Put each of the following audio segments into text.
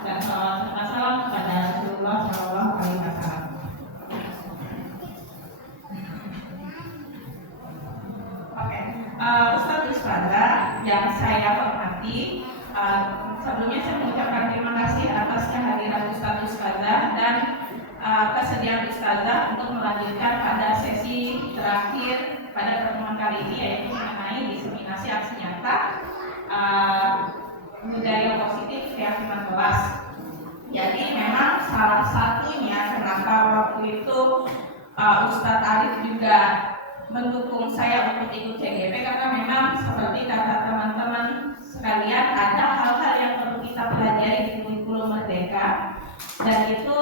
dan salam kepada Rasulullah Shallallahu Alaihi Wasallam. Oke, Ustadz Ustazah yang saya hormati, sebelumnya saya mengucapkan terima kasih atas kehadiran Ustadz Ustazah dan kesediaan Ustazah untuk melanjutkan pada sesi terakhir pada pertemuan kali ini, yaitu mengenai diseminasi aksi nyata budaya positif keyakinan kelas. Jadi memang salah satunya kenapa waktu itu Ustadz Arif juga mendukung saya untuk ikut CGP, karena memang seperti kata teman-teman sekalian, ada hal-hal yang perlu kita pelajari di kurikulum Merdeka, dan itu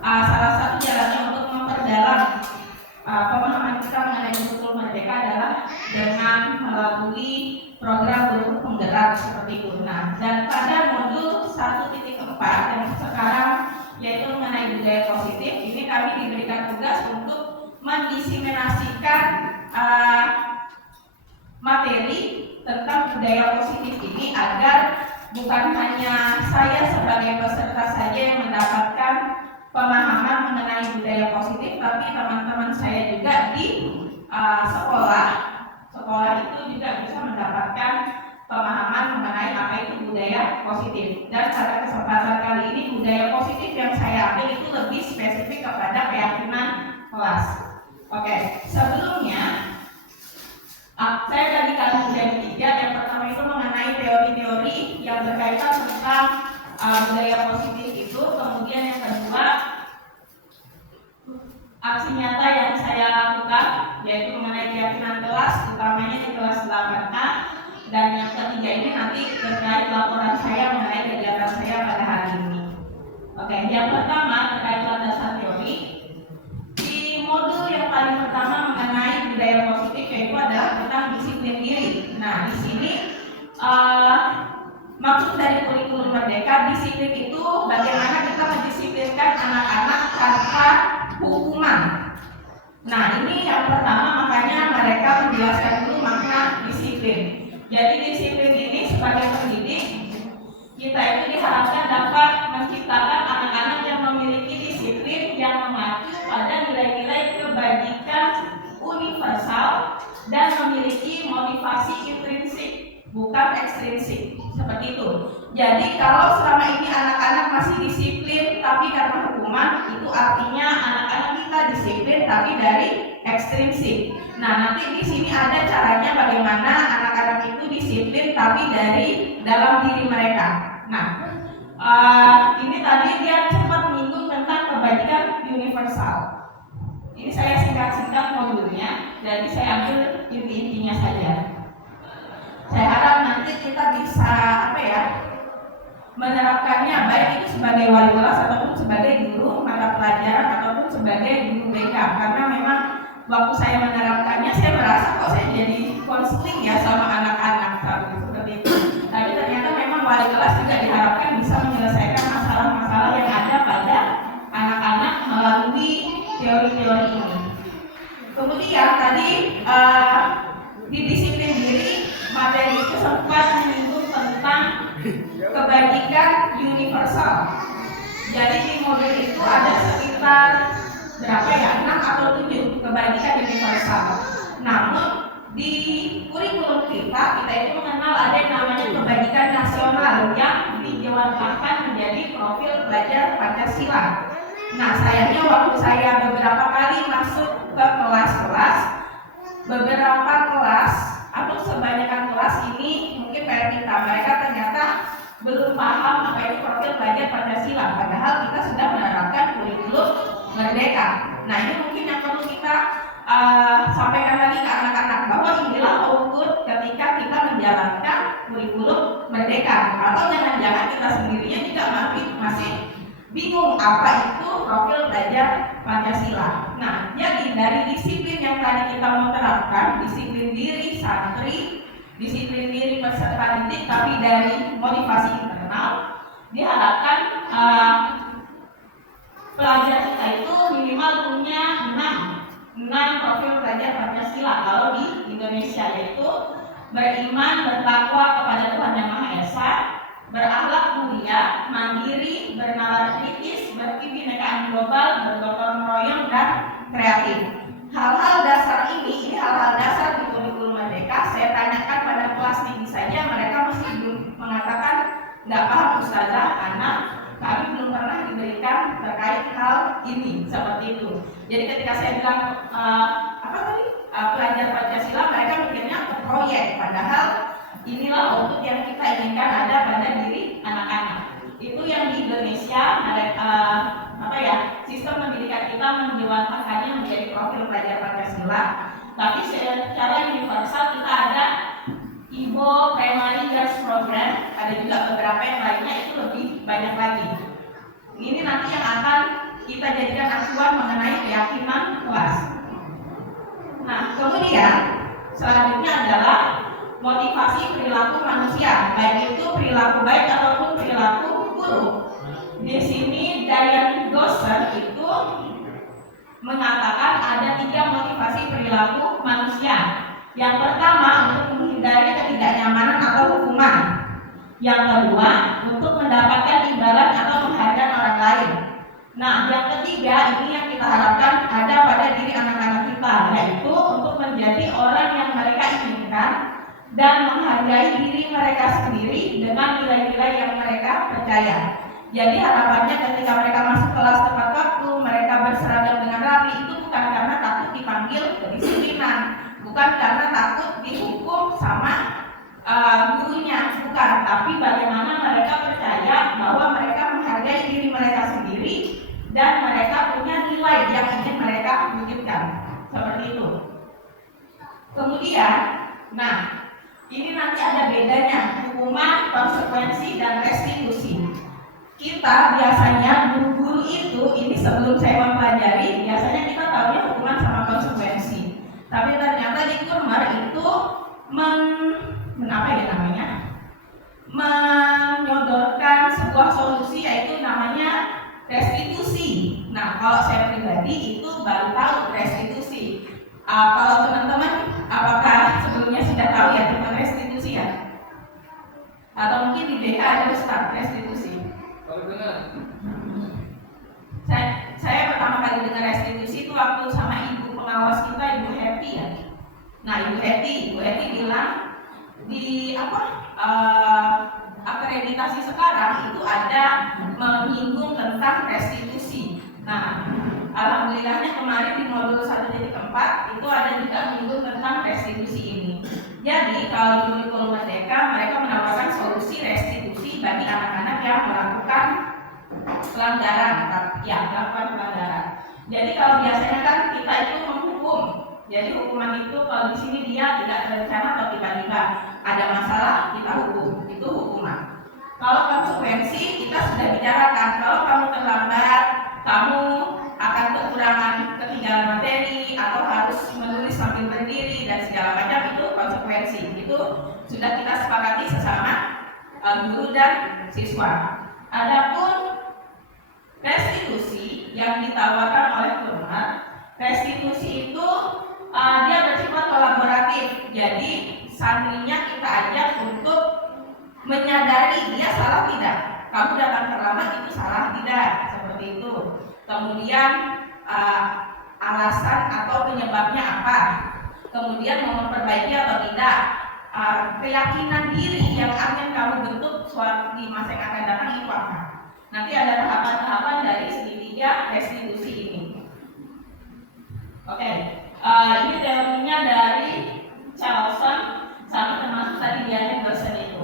salah satu jalannya untuk memperdalam pemahaman kita mengenai kurikulum Merdeka adalah dengan melalui program guru penggerak seperti itu. Nah, dan pada modul 1.4 yang sekarang yaitu mengenai budaya positif, ini kami diberikan tugas untuk mendiseminasikan materi tentang budaya positif ini agar bukan hanya saya sebagai peserta saja yang mendapatkan pemahaman mengenai budaya positif, tapi teman-teman saya juga di sekolah itu juga bisa mendapatkan pemahaman mengenai apa itu budaya positif. Dan pada kesempatan kali ini budaya positif yang saya ambil itu lebih spesifik kepada keyakinan kelas. Oke, sebelumnya saya dari kajian 3. Yang pertama itu mengenai teori-teori yang berkaitan tentang budaya positif itu. Kemudian yang kedua, aksi nyata yang saya lakukan yaitu mengenai keyakinan kelas, utamanya di kelas 8A. Dan yang ketiga ini nanti terkait laporan saya mengenai kegiatan saya pada hari ini. Oke, yang pertama terkait landasan teori. Di modul yang paling pertama mengenai budaya positif yaitu adalah tentang disiplin diri. Nah, di sini maksud dari kurikulum Merdeka, disiplin itu bagaimana kita mendisiplinkan anak-anak tanpa hukuman. Nah, ini yang pertama, makanya mereka menjelaskan dulu makna disiplin. Jadi disiplin ini sebagai pendidik, kita itu diharapkan dapat menciptakan anak-anak yang memiliki disiplin yang mengacu pada nilai-nilai kebajikan universal dan memiliki motivasi intrinsik, bukan ekstrinsik, seperti itu. Jadi kalau selama ini anak-anak masih disiplin tapi karena hukuman, itu artinya anak-anak kita disiplin tapi dari ekstrinsik. Nah, nanti di sini ada caranya bagaimana anak-anak itu disiplin tapi dari dalam diri mereka. Nah, ini tadi dia sempat menyinggung tentang kebajikan universal. Ini saya singkat-singkat modulnya, jadi saya ambil inti-intinya saja. Saya harap nanti kita bisa menerapkannya, baik itu sebagai wali kelas ataupun sebagai guru mata pelajaran ataupun sebagai guru BK, karena memang waktu saya menerapkannya saya merasa kok saya jadi konseling ya sama anak-anak seperti itu. Tapi ternyata memang wali kelas juga diharapkan bisa menyelesaikan masalah-masalah yang ada pada anak-anak melalui teori-teori ini. Kemudian tadi di disiplin diri materi itu sempat menyinggung tentang kebajikan universal. Jadi di modul itu ada sekitar 6 atau 7 kebajikan universal. Namun di kurikulum kita itu mengenal ada yang namanya kebajikan nasional yang dijawantahkan menjadi profil belajar Pancasila. Nah, sayangnya waktu saya beberapa kali masuk ke kelas-kelas, beberapa kelas atau kebanyakan kelas ini mungkin mereka ternyata belum paham apa itu profil belajar Pancasila, padahal kita sudah menerapkan kurikulum Merdeka. Nah, ini mungkin yang perlu kita sampaikan lagi ke anak-anak, bahwa inilah output ketika kita menjalankan kurikulum Merdeka. Atau jangan-jangan kita sendirinya juga masih bingung apa itu profil belajar Pancasila. Nah, jadi dari disiplin yang tadi kita mau terapkan, disiplin diri santri, disiplin diri peserta didik, tapi dari motivasi internal, diharapkan pelajar kita itu minimal punya 6 profil belajar Pancasila kalau di Indonesia, yaitu beriman, bertakwa kepada Tuhan Yang Maha Esa, berakhlak mulia, mandiri, bernalar kritis, berkebinekaan global, bergotong royong, dan kreatif. Hal-hal dasar ini hal-hal dasar di kurikulum Merdeka. Saya tanyakan pada kelas tinggi saja, mereka masih belum mengatakan nggak paham Ustazah, anak kami belum pernah diberikan terkait hal ini seperti itu. Jadi ketika saya bilang pelajar Pancasila, mereka mikirnya ke proyek, padahal inilah output yang kita inginkan ada pada diri anak-anak. Itu yang di Indonesia sistem pendidikan kita menjewantahkannya menjadi profil pelajar Pancasila. Tapi secara universal kita ada IBO Primary Girls Program, ada juga beberapa yang lainnya, itu lebih banyak lagi. Ini nanti yang akan kita jadikan acuan mengenai keyakinan kelas. Nah, kemudian selanjutnya adalah motivasi perilaku manusia, baik itu perilaku baik ataupun perilaku buruk. Di sini Diane Gosser itu mengatakan ada 3 motivasi perilaku manusia. Yang pertama, untuk menghindari ketidaknyamanan atau hukuman. Yang kedua, untuk mendapatkan imbalan atau menghargai orang lain. Nah, yang ketiga ini yang kita harapkan ada pada diri anak-anak kita, yaitu untuk menjadi orang yang mereka inginkan dan menghargai diri mereka sendiri dengan nilai-nilai yang mereka percaya. Jadi harapannya ketika mereka masuk kelas tepat waktu, mereka berseragam dengan rapi, itu bukan karena takut dipanggil kedisiplinan, bukan karena takut dihukum sama gurunya, bukan, tapi bagaimana mereka percaya bahwa mereka menghargai diri mereka sendiri dan mereka punya nilai yang ingin mereka wujudkan, seperti itu. Kemudian, ini nanti ada bedanya hukuman, konsekuensi, dan restitusi. Kita biasanya guru-guru itu, ini sebelum saya mempelajari, biasanya kita tahunya hukuman sama konsekuensi. Tapi ternyata di Kurmer itu menyodorkan sebuah solusi, yaitu namanya restitusi. Nah, kalau saya pribadi itu baru tahu restitusi. Kalau teman-teman, apakah sebelumnya sudah tahu ya tentang restitusi ya? Atau mungkin di BK ada Ustaz restitusi? Saya pertama kali dengar restitusi itu waktu sama ibu pengawas kita, Ibu Happy ya. Nah, Ibu Happy bilang di akreditasi sekarang itu ada menyinggung tentang restitusi. Nah, alhamdulillahnya kemarin di modul 1.4 itu ada juga menyinggung tentang restitusi ini. Jadi kalau di kurikulum Merdeka mereka menawarkan solusi restitusi bagi anak-anak yang melakukan pelanggaran, melakukan pelanggaran. Jadi kalau biasanya kan kita itu menghukum. Jadi hukuman itu kalau di sini dia tidak terencana atau tiba-tiba ada masalah kita hukum, itu hukuman. Kalau konsekuensi kita sudah bicarakan, kalau kamu terlambat, kamu akan kekurangan ketinggalan materi atau harus menulis sambil berdiri dan segala macam, itu konsekuensi. Itu sudah kita sepakati sesama guru dan siswa. Adapun restitusi yang ditawarkan oleh Kurmer, restitusi itu dia bersifat kolaboratif. Jadi santrinya kita ajak untuk menyadari dia salah tidak. Kamu datang terlambat itu salah tidak, seperti itu. Kemudian alasan atau penyebabnya apa. Kemudian mau memperbaiki atau tidak. Keyakinan diri yang akan kamu bentuk suatu di masa yang akan datang itu apa. Nanti ada tahapan-tahapan dari segitiga restitusi ini. Oke. Ini teorinya dari Charlson sama termasuk tadi Diane Gosser itu.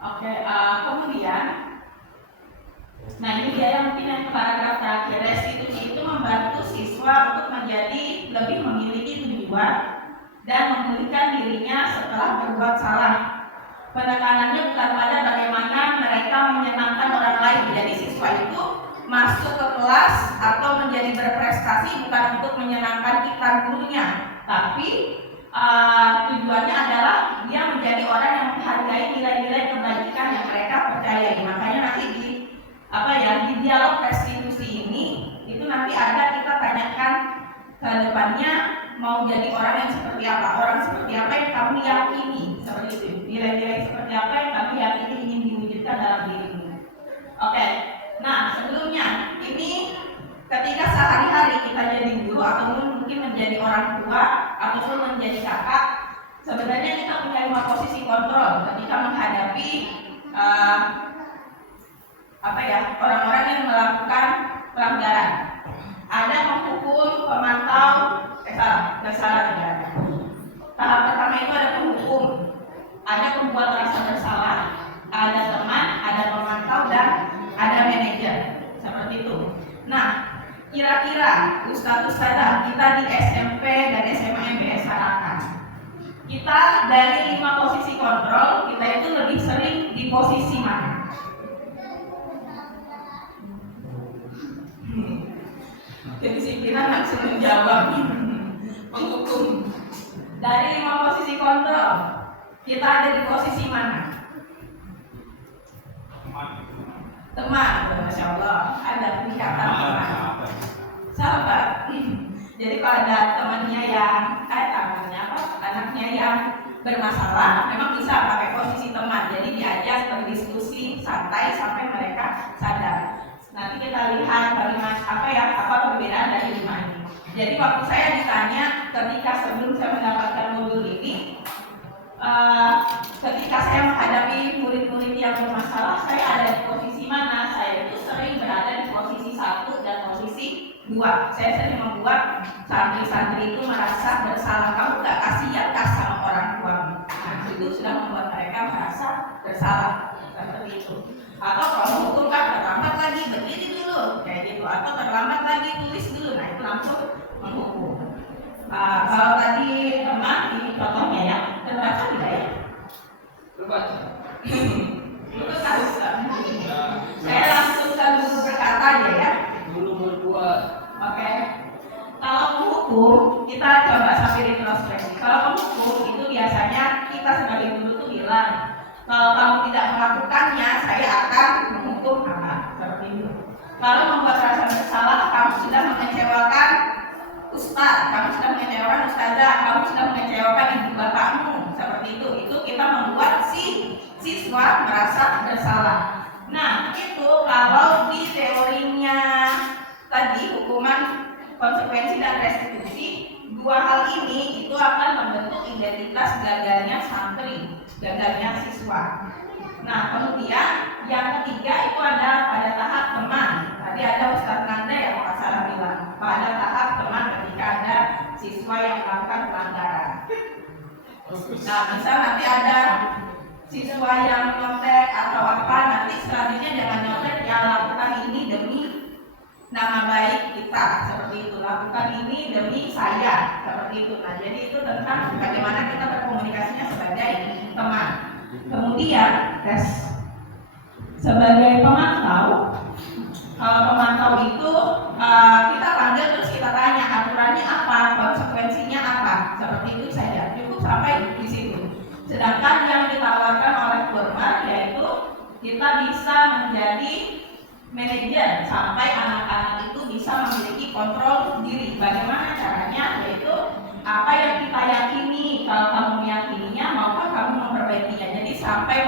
Oke, kemudian, ini dia yang mungkin yang paragraf terakhir. Restitusi itu membantu siswa untuk menjadi lebih memiliki tujuan dan memulihkan dirinya setelah berbuat salah. Penekanannya bukan pada bagaimana mereka menyenangkan orang lain. Jadi siswa itu masuk ke kelas atau menjadi berprestasi bukan untuk menyenangkan kita gurunya, tapi tujuannya adalah dia menjadi orang yang menghargai nilai-nilai kebaikan yang mereka percayai. Makanya nanti di dialog restitusi ini itu nanti ada kita tanyakan ke depannya mau jadi orang yang seperti apa, orang seperti apa yang kamu yakini, seperti itu. Nilai-nilai seperti apa yang kamu yakini ingin diwujudkan dalam dirimu. Oke. Nah, sebelumnya ini ketika sehari-hari kita jadi guru ataupun mungkin menjadi orang tua ataupun menjadi kakak, sebenarnya kita punya 5 posisi kontrol ketika menghadapi orang-orang yang melakukan pelanggaran. Ada menghukum, pemantau, tidak. Tahap pertama itu ada penghukum, ada pembuat rasa bersalah, ada teman, ada pemantau, dan ada manajer. Seperti itu. Nah, kira-kira Ustadz kita di SMP dan SMA MBS Harapan, kita dari 5 posisi kontrol, kita itu lebih sering di posisi mana? Kedisiplinan langsung menjawab. Penghukum. Dari 5 posisi kontrol, kita ada di posisi mana? Teman. Masya Allah, ada peningkatan teman. Sahabat. Jadi kalau ada temannya yang anaknya yang bermasalah, memang bisa pakai posisi teman. Jadi diajak berdiskusi santai sampai mereka sadar. Nanti kita lihat bagaimana apa perbedaan dari 5 ini. Jadi waktu saya ditanya ketika sebelum saya mendapatkan modul ini, ketika saya menghadapi murid-murid yang bermasalah, saya ada di posisi mana? Saya itu sering berada di posisi 1 dan posisi 2. Saya sering membuat santri-santri itu merasa bersalah. Kamu gak kasihan sama orang tuamu? Nah, itu sudah membuat mereka merasa bersalah seperti itu. Atau kalau hukum kan terlambat lagi berdiri dulu kayak gitu, atau terlambat lagi tulis dulu, nah itu langsung menghukum. Kalau tadi teman ini contohnya ya, terbaca tidak ya? Terbaca. Itu harus. Saya langsung ke guru berkata aja ya. Guru berbuat. Oke. Kalau menghukum, kita coba sambil introspeksi. Kalau menghukum itu biasanya kita sebagai guru tuh bilang, kalau kamu tidak melakukannya, saya akan menghukum apa? Seperti itu. Kalau membuat rasa bersalah, kamu sudah mengecewakan ustaz, kamu sudah mengecewakan ustazah, kamu sudah mengecewakan ibu bapakmu. Seperti itu. Itu kita membuat si siswa merasa bersalah. Nah, itu kalau di teorinya tadi hukuman, konsekuensi dan restitusi, 2 hal ini itu akan membentuk identitas gagalnya santri, gagalnya siswa. Nah, kemudian yang ketiga itu ada pada tahap teman. Tadi ada Ustadz Nanda yang Pak Sarah bilang, pada tahap teman ketika ada siswa yang melakukan pelanggaran. Nah, misal nanti ada siswa yang nyontek atau apa, nanti selanjutnya jangan nyontek, ya lakukan ini demi nama baik kita, seperti itu. Lakukan ini demi saya, seperti itu. Nah, jadi itu tentang bagaimana kita berkomunikasinya sebagai teman. Kemudian tes sebagai pemantau. Kalau pemantau itu kita panggil terus kita tanya aturannya apa, konsekuensinya apa, seperti itu saja. Cukup sampai di situ. Sedangkan yang ditawarkan oleh Kurma yaitu kita bisa menjadi manajer sampai anak-anak itu bisa memiliki kontrol diri. Bagaimana caranya? Yaitu apa yang kita yakini, kalau kamu meyakininya maupun kamu memperbaikinya. Jadi sampai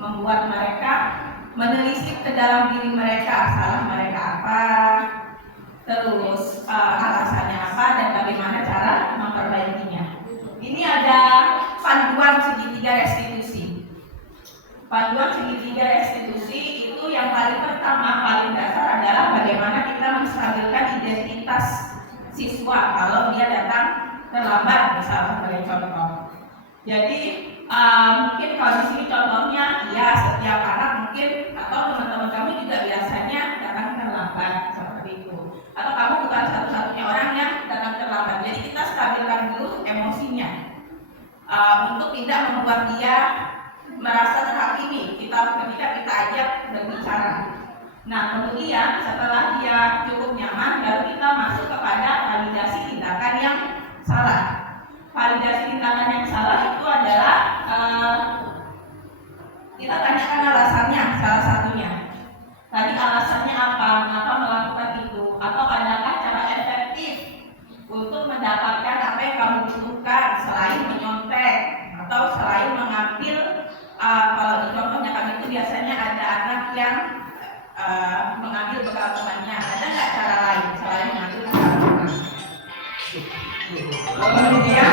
membuat mereka menelisik ke dalam diri mereka, salah mereka apa, terus alasannya apa, dan bagaimana cara memperbaikinya. Ini ada panduan segitiga restitusi. Panduan segitiga restitusi itu yang paling pertama, paling dasar adalah bagaimana kita menstabilkan identitas siswa kalau dia datang terlambat, misalnya sebagai contoh. Jadi mungkin kalau di sini contohnya, ya setiap anak mungkin atau teman-teman kamu juga biasanya datang terlambat seperti itu. Atau kamu bukan satu-satunya orang yang datang terlambat. Jadi kita stabilkan dulu emosinya untuk tidak membuat dia merasa terhakimi ketika kita ajak berbicara. Nah, kemudian setelah dia cukup nyaman, baru kita masuk kepada validasi tindakan yang salah. Validasi tindakan yang salah itu adalah kita tanyakan alasannya, salah satunya. Tadi alasannya apa, mengapa melakukan itu, atau adakah cara efektif untuk mendapatkan apa yang kamu butuhkan selain menyontek atau selain mengambil kalau di contohnya kami itu biasanya ada anak yang mengambil bekal temannya. Ada nggak cara lain selain mengambil bekal teman? Kemudian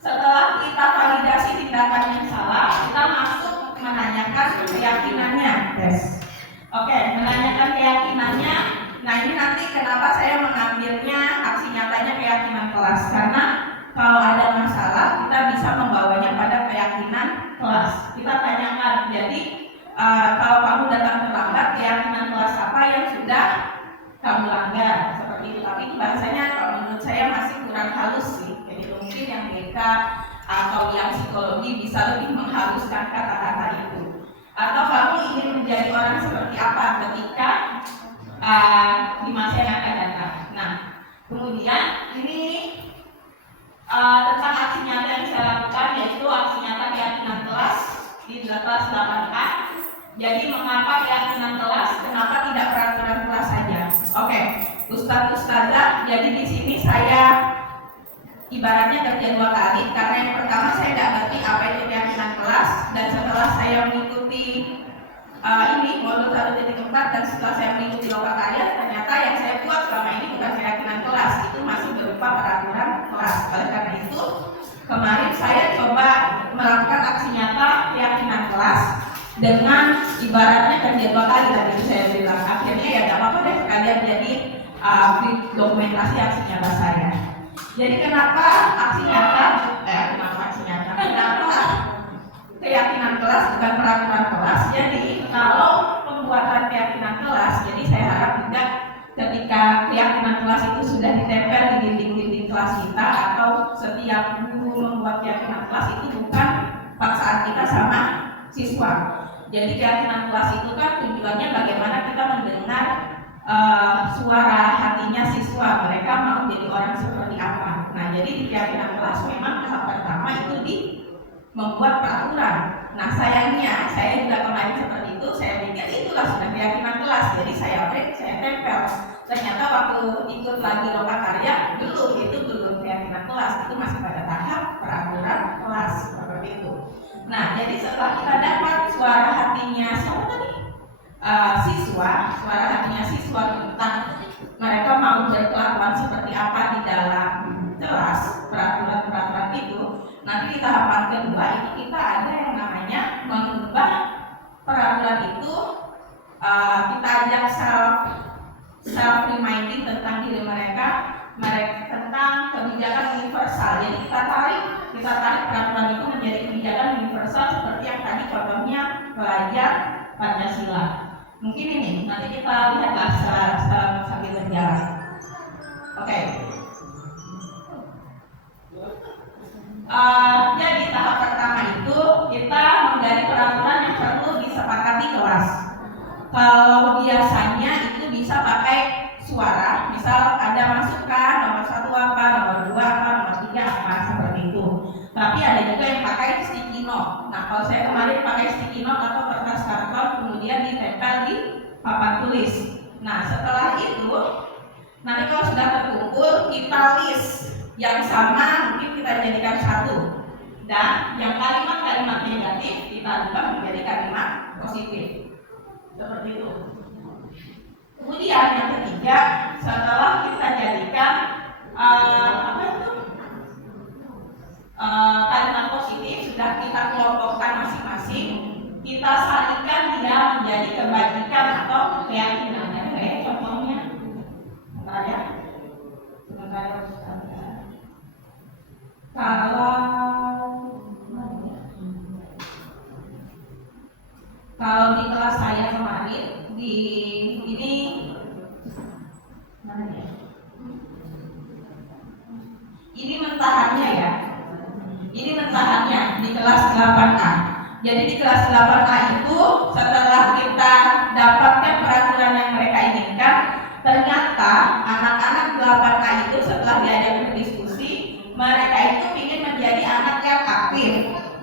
setelah kita validasi tindakan yang salah, kita masuk menanyakan keyakinannya. Yes. Oke, menanyakan keyakinannya. Nah, ini nanti kenapa saya mengambilnya aksi nyatanya keyakinan kelas, karena kalau ada masalah kita bisa membawanya pada keyakinan kelas. Kita tanyakan, jadi kalau kamu datang terlambat, keyakinan kelas apa yang sudah kamu langgar, seperti itu. Tapi bahasanya kalau menurut saya masih kurang halus sih. Jadi mungkin yang BK atau yang psikologi bisa lebih menghaluskan kata-kata itu. Atau kamu ingin menjadi orang seperti apa ketika di masa yang akan datang. Nah, kemudian ini tentang aksi nyata yang saya lakukan, yaitu aksi nyata keyakinan kelas di kelas 8A. Jadi mengapa keyakinan kelas? Kenapa tidak peraturan kelas saja? Oke, Ustazah. Jadi di sini saya ibaratnya kerja 2 kali, karena yang pertama saya tidak ngerti apa itu keyakinan kelas, dan setelah saya mengikuti ini modul 1.4 dan setelah saya mengikuti Lokakarya, ternyata yang saya buat selama ini bukan keyakinan kelas, itu masih berupa peraturan kelas. Oleh karena itu kemarin saya coba melakukan aksi nyata keyakinan kelas dengan ibaratnya kerja 2 kali tadi saya bilang. Akhirnya ya tidak apa-apa deh sekalian jadi dokumentasi aksi nyata saya. Jadi kenapa aksi nyata? Kenapa keyakinan kelas bukan peraturan kelas? Jadi kalau pembuatan keyakinan kelas, jadi saya harap juga ketika keyakinan kelas itu sudah ditempel di dinding-dinding kelas kita, atau setiap guru membuat keyakinan kelas, itu bukan paksaan kita sama siswa. Jadi keyakinan kelas itu kan tujuannya bagaimana kita mendengar suara hatinya siswa, mereka mau jadi orang seperti apa. Nah, jadi di keyakinan kelas memang tahap pertama itu di membuat peraturan. Nah, sayangnya saya juga kemarin seperti itu, saya pikir itulah sudah keyakinan kelas, jadi saya print, saya tempel. Ternyata waktu ikut lagi Lokakarya, belum keyakinan kelas, itu masih pada tahap peraturan kelas seperti itu. Nah, jadi setelah kita dapat suara hatinya siapa tadi? Suara hatinya siswa tentang mereka mau berkelakuan seperti apa di dalam kelas, peraturan-peraturan itu. Nanti di tahapan kedua itu kita ada yang namanya mengubah peraturan itu, kita ajak self reminding tentang diri mereka tentang kebijakan universal. Jadi kita tarik peraturan itu menjadi kebijakan universal seperti yang tadi contohnya pelajar Pancasila. Mungkin ini nanti kita lihatlah setelah sambil berjalan. Oke. Jadi tahap pertama itu kita menggali peraturan yang perlu disepakati kelas. Kalau biasanya itu bisa pakai suara, misal ada masukan nomor 1 apa, nomor 2 apa, nomor 3 apa, seperti itu. Tapi ada juga yang pakai sticky note. Nah, kalau saya kemarin pakai sticky note atau kertas karton, kemudian ditempel di papan tulis. Nah, setelah itu nanti kalau sudah terkumpul, kita list yang sama, mungkin kita jadikan satu, dan yang kalimat-kalimat negatif kita ubah menjadi kalimat positif, seperti itu. Kemudian yang ketiga, setelah kita jadikan kalimat positif sudah kita kelompokkan masing-masing, kita salingkan dia menjadi kebajikan atau keyakinan. Contohnya, sebentar ya. Kalau di kelas saya kemarin di ini mana ya? Ini mentahannya ya. Ini mentahannya di kelas 8A. Jadi di kelas 8A itu setelah kita dapatkan peraturan yang mereka inginkan, ternyata anak-anak 8A itu setelah diajak berdiskusi, mereka itu ingin menjadi anak yang aktif.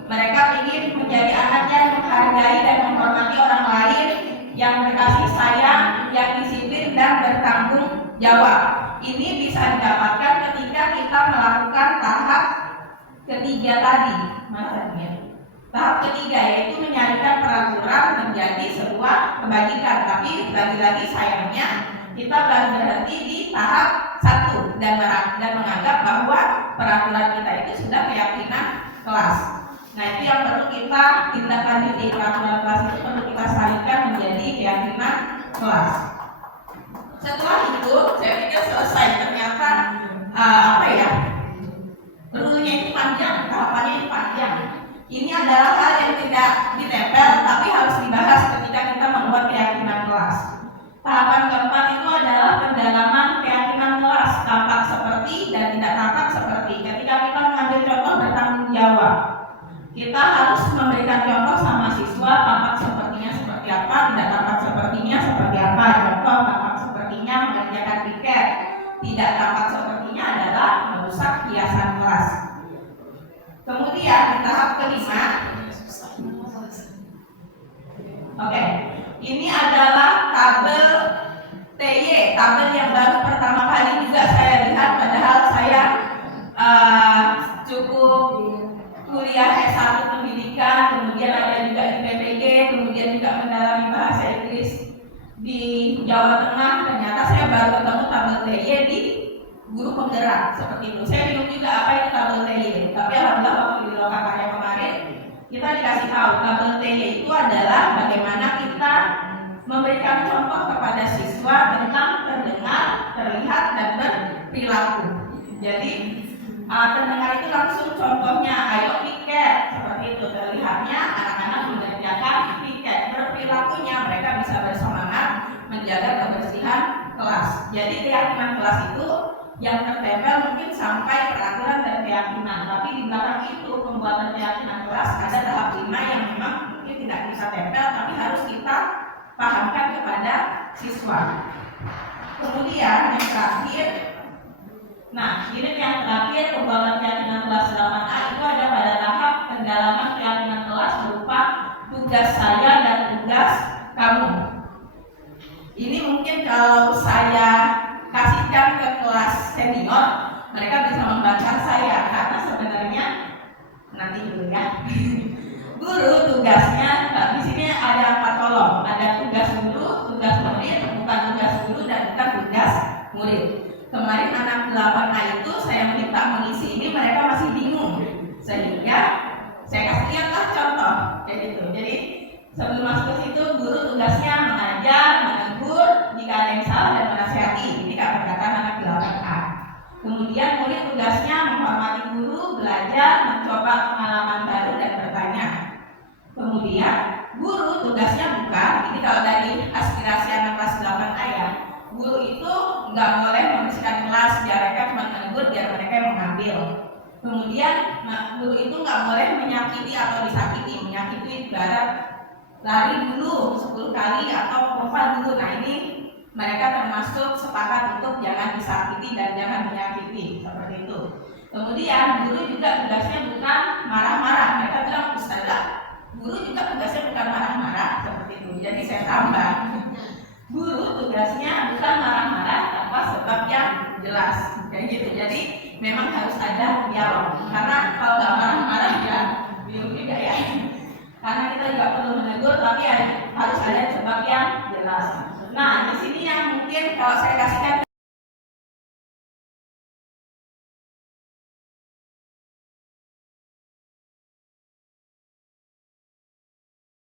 Mereka ingin menjadi anak yang menghargai dan menghormati orang lain, yang berkasih sayang, yang disiplin dan bertanggung jawab. Ini bisa didapatkan ketika kita ketiga tadi, maksudnya tahap ketiga yaitu menyatukan peraturan menjadi sebuah kebajikan. Tapi lagi-lagi sayangnya kita baru berhenti di tahap 1 dan menganggap bahwa peraturan kita itu sudah keyakinan kelas. Nah, itu yang perlu kita tindak lanjuti. Peraturan kelas itu perlu kita salurkan menjadi keyakinan kelas. Setelah itu saya pikir selesai. Ternyata rule-nya itu panjang, tahapannya itu panjang. Ini adalah hal yang tidak ditempel tapi harus dibahas ketika kita membuat keyakinan kelas. Tahapan keempat itu adalah pendalaman keyakinan kelas, tampak seperti dan tidak tampak seperti. Ketika kita mengambil contoh bertanggung jawab, kita harus memberikan contoh sama siswa, tampak sepertinya seperti apa, tidak tampak sepertinya seperti apa. Contoh tampak sepertinya mengerjakan piket, tidak tampak sepertinya adalah merusak hiasan kelas. Kemudian di tahap kelima, ini adalah tabel TY, tabel yang baru pertama kali juga saya lihat, padahal saya cukup kuliah S1 pendidikan, kemudian ada juga di PPG, kemudian juga mendalami bahasa Inggris di Jawa Tengah. Ternyata saya baru ketemu tabel TY di guru penggerak seperti itu. Saya bingung juga apa itu tabel TY, tapi alhamdulillah waktu di lokakarya kemarin kita dikasih tahu tabel TY itu adalah bagaimana kita memberikan contoh kepada siswa tentang terdengar, terlihat, dan berperilaku. Jadi terdengar itu langsung contohnya, ayo piket, seperti itu. Terlihatnya anak-anak mengerjakan piket, berperilakunya mereka bisa bersemangat menjaga kebersihan kelas. Jadi keyakinan kelas itu yang tertempel mungkin sampai peraturan dan keyakinan, tapi di belakang itu pembuatan keyakinan kelas ada tahap 5 yang memang mungkin tidak bisa tempel tapi harus kita pahamkan kepada siswa. Kemudian yang terakhir, unit yang terakhir pembuatan keyakinan kelas 8A itu ada pada tahap pendalaman keyakinan kelas berupa tugas saya dan tugas kamu. Ini mungkin kalau saya kasihkan ke kelas senior, mereka bisa membaca saya karena sebenarnya nanti dulu ya. Guru tugasnya di sini ada 4 kolom, ada tugas guru, tugas murid, bukan tugas guru dan bukan tugas murid. Kemarin anak 8A itu saya minta mengisi ini, mereka masih bingung, sehingga saya kasih lihatlah contoh kayak gitu. Jadi sebelum masuk ke situ, guru tugasnya mengajar, menegur jika ada yang salah dan menasihati. Ini perkataan anak 8A. Kemudian murid tugasnya menghormati guru, belajar, mencoba pengalaman baru dan bertanya. Kemudian guru tugasnya bukan, ini kalau dari aspirasi anak kelas 8A ya, guru itu nggak boleh membersihkan kelas, biar mereka cuma menegur, biar mereka yang mengambil. Kemudian guru itu nggak boleh menyakiti atau disakiti. Menyakiti ibarat lari dulu 10 kali atau lompat dulu. Nah ini mereka termasuk sepakat untuk jangan disakiti dan jangan menyakiti, seperti itu. Kemudian guru juga tugasnya bukan marah-marah. Mereka bilang, Ustazah, guru juga tugasnya bukan marah-marah, seperti itu. Jadi saya tambah, guru tugasnya bukan marah-marah tanpa sebab yang jelas, kayak gitu. Jadi memang harus ada dialog. Karena kalau nggak marah-marah ya bingung juga ya. Karena kita juga perlu menegur, tapi harus ada sebab yang jelas. Nah, di sini yang mungkin kalau saya kasihkan